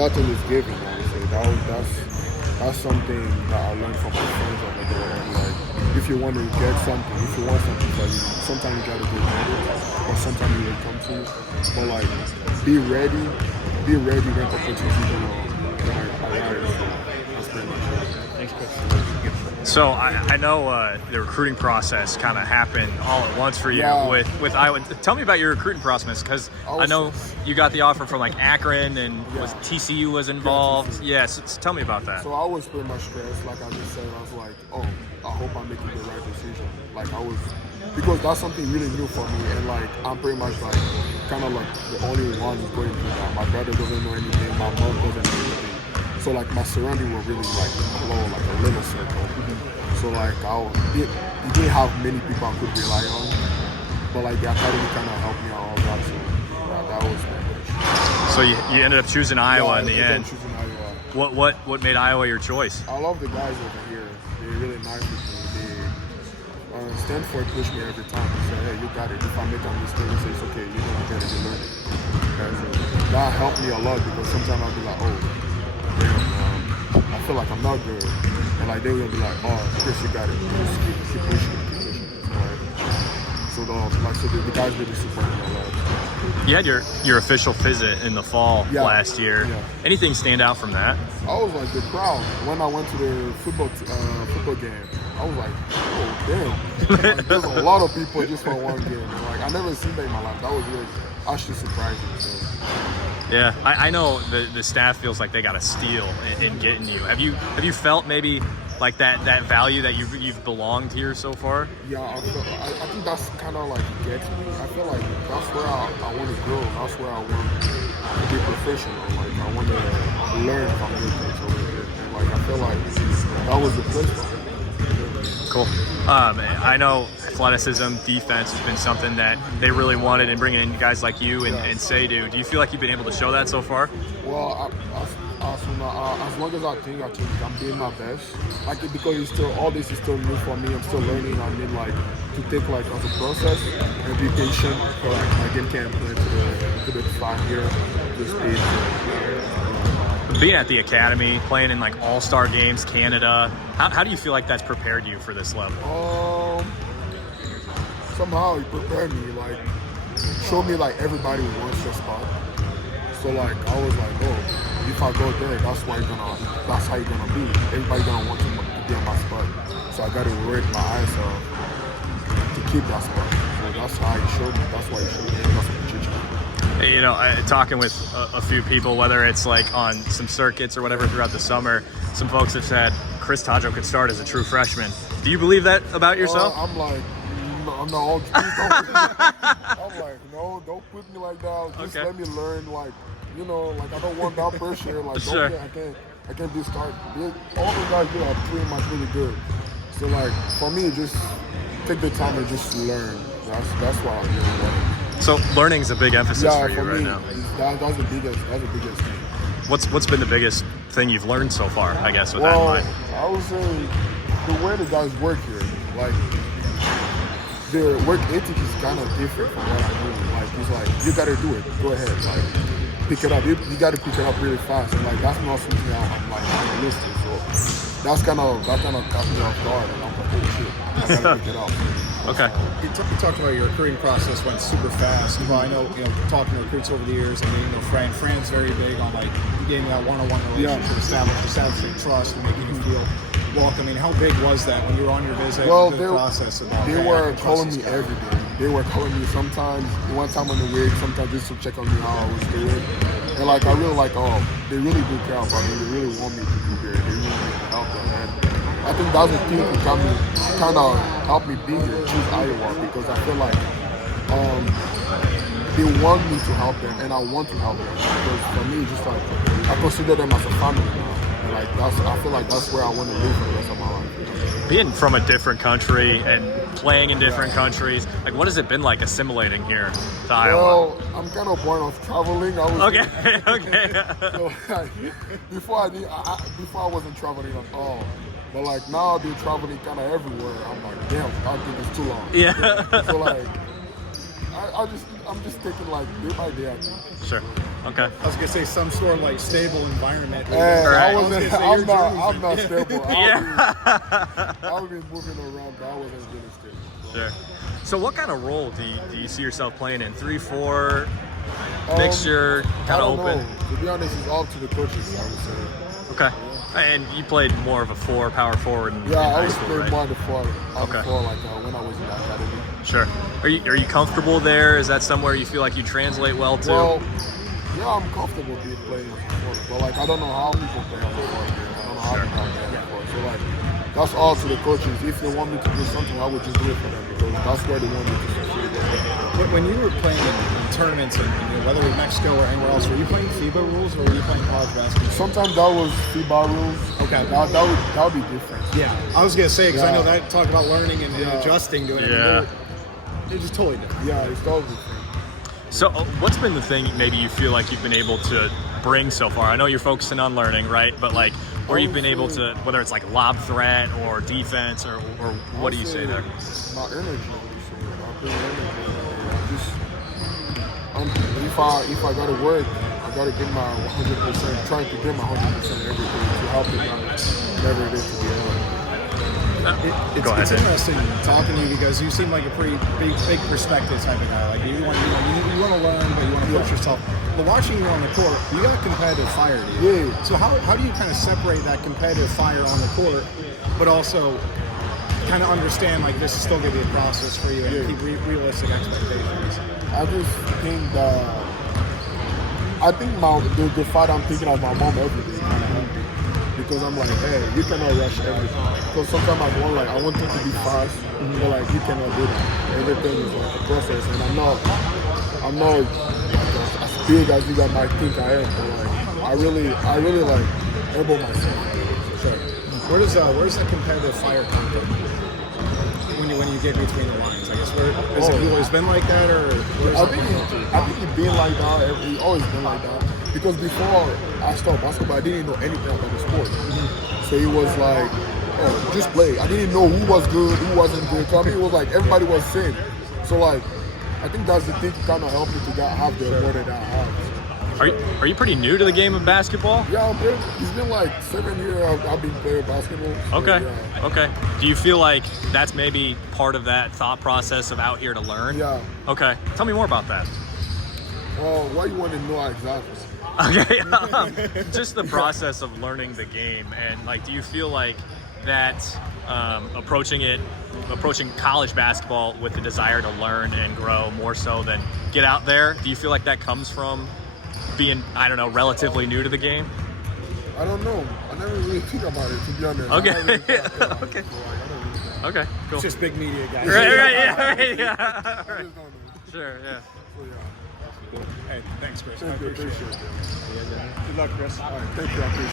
Nothing is given, honestly. That's something that I learned from my friends over there. And like, if you want to get something, if you want something for you, sometimes you gotta go get it, or sometimes it will come to you. But like, be ready when the opportunity gonna arrive. So that's pretty much it. Thanks, Chris. So I know the recruiting process kind of happened all at once for you with Iowa. Tell me about your recruiting process, because I know you got the offer from like Akron and was TCU was involved. Yes, tell me about that. So I was pretty much stressed, like I just said. I was like, oh, I hope I'm making the right decision. Like I was, because that's something really new for me, and like I'm pretty much like kind of like the only one who's going through that. My brother doesn't know anything. My mom doesn't know anything. So like my surrounding were really like low, like a little circle. So like you didn't have many people I could rely on, but like the academy kind of helped me out all that. So that was my wish. So you ended up choosing Iowa in the end. Choosing Iowa. What made Iowa your choice? I love the guys over here. They're really nice with me. Stanford pushed me every time. They said, hey, you got it. If I make a mistake, they say it's okay. You're gonna get it. You learn it. And that helped me a lot, because sometimes I'll be like, oh, I feel like I'm not good, and like they will be like, oh, Chris, you got it. Just keep pushing, So the guys really support me a lot. You had your official visit in the fall last year. Yeah. Anything stand out from that? I was like the crowd when I went to the football game. I was like, oh damn, like, there's a lot of people just for one game. Like I never seen that in my life. That was really actually surprising. So. Yeah, I know the staff feels like they got a steal in getting you. Have you felt maybe like that value that you've belonged here so far? Yeah, I think that's kind of like gets me. I feel like that's where I want to grow. That's where I want to be professional. Like I want to learn from new things over here. And like I feel like that was the place for me. Cool. I know athleticism, defense has been something that they really wanted, and bringing in guys like you and Seydou. Do you feel like you've been able to show that so far? Well, as long as I think I'm doing my best. Like because it's still all this is still new for me. I'm still learning. I mean, like to take like as a process and be patient. But like my game can't play to the 5 year this stage. Being at the academy, playing in like all-star games, Canada, how do you feel like that's prepared you for this level? Somehow it prepared me, like showed me like everybody wants your spot. So like I was like, oh, if I go there, that's how you're gonna be. Everybody gonna want to be on my spot. So I gotta work my eyes off to keep that spot. So that's how it showed me. That's why it showed me. That's what it teach me. You know, talking with a few people, whether it's like on some circuits or whatever throughout the summer, some folks have said Chris Tadjo could start as a true freshman. Do you believe that about yourself? I'm like, no, I'm like, no, don't put me like that. Just let me learn, like, you know, like I don't want that pressure. Like, sure. I can't be starting. All the guys here are pretty much really good. So like, for me, just take the time and just learn. That's why I'm here. So learning's a big emphasis for you right now. That's the biggest thing. What's been the biggest thing you've learned so far, I guess, with that in mind? I would say the way the guys work here, like their work ethic is kind of different from what I do. Like it's like you gotta do it. Go ahead, like pick it up. You gotta pick it up really fast. And like that's not something I'm used to. So that kind of caught me off guard, and I'm like, oh shit, I gotta pick it up. Okay. You talked about your recruiting process went super fast. Well, I know, talking to recruits over the years, I mean, Fran's very big on like getting that one-on-one relationship, establishing trust and making you feel welcome. I mean, how big was that when you were on your visit? Well, process about they were calling me every day. They were calling me sometimes, one time on the week, sometimes just to check on me how I was doing. And like, I really like, oh, they really do care about me. They really want me to be here. They really want me to help them. And I think that's the thing that kind of helped me be here, choose Iowa, because I feel like they want me to help them, and I want to help them. Because for me, just like I consider them as a family now, and like I feel like that's where I want to live for the rest of my life. Being from a different country and playing in different countries, like what has it been like assimilating here to Iowa? Well, I'm kind of born of traveling. Okay. So, like, before I wasn't traveling at all. But like now I've been traveling kind of everywhere. I'm like, damn, I think it's too long. Yeah. So like, I'm just taking like day by day, I think. Sure. Okay. I was gonna say some sort of like stable environment. And Right. I'm not stable. Yeah. I'll be moving around, but I wasn't really stable. Sure. So what kind of role do you see yourself playing in? 3-4, mixture, kind of open? Know. To be honest, it's all to the coaches, I would say. Okay. And you played more of a power forward in Yeah, I high was school, playing right? more on the floor. Okay. When I was in the academy. Sure. Are you comfortable there? Is that somewhere you feel like you translate well to? Well, yeah, I'm comfortable being playing on the floor, but like I don't know how people play on the floor. I don't know how people play on the floor. So like that's all to the coaches. If they want me to do something, I would just do it for them because that's where they want me to succeed. When you were playing in tournaments, and whether it was Mexico or anywhere else, were you playing FIBA rules or were you playing college basketball? Sometimes that was FIBA rules. Okay. That would be different. Yeah, I was gonna say because I Yeah. know that talk about learning and adjusting to it. Yeah. They're just totally different. Yeah, it's totally different. So what's been the thing maybe you feel like you've been able to bring so far? I know you're focusing on learning, right? But like where you've been able to, whether it's like lob threat or defense or what do you say there? My energy. I bring energy. If I gotta work, I gotta give my 100%, trying to give my 100% everything to help the guys, whatever it is to be able. It's interesting talking to you because you seem like a pretty big perspective type of guy. Like you want to learn, but you want to push yourself. But watching you on the court, you got competitive fire to you. Yeah. So how do you kind of separate that competitive fire on the court, but also kind of understand like this is still going to be a process for you and keep realistic expectations? I just think that the fight I'm thinking of my mom every day. Because I'm like, hey, you cannot rush everything. Because sometimes I want it to be fast, but like you cannot do that. Everything is like a process, and I'm not as big as you guys might think I am. But like, I really like able myself. Sure. Where does that competitive fire come from? When you get between the lines, I guess. Has it always been like that, or? I think it's been like that. It's always been like that. Because before I started basketball, I didn't know anything about the sport. So it was like, oh, just play. I didn't know who was good, who wasn't good. So I mean, it was like everybody was same. So like, I think that's the thing to kind of help me to have the ability that I have. Are you pretty new to the game of basketball? Yeah, it's been like 7 years I've been playing basketball. So Okay. yeah. Okay. Do you feel like that's maybe part of that thought process of out here to learn? Yeah. Okay. Tell me more about that. Well, what you want to know exactly? Okay. Just the process of learning the game, and like, do you feel like that approaching college basketball with the desire to learn and grow more so than get out there? Do you feel like that comes from being, I don't know, relatively new to the game? I don't know. I never really think about it, to be honest. Okay. Okay. Okay. Cool. It's just big media guys. Right. Yeah. Right. Sure. Yeah. Hey, thanks, Chris. I Thank you. appreciate it. Appreciate it. Good luck, Chris. All right, thank you. I appreciate it.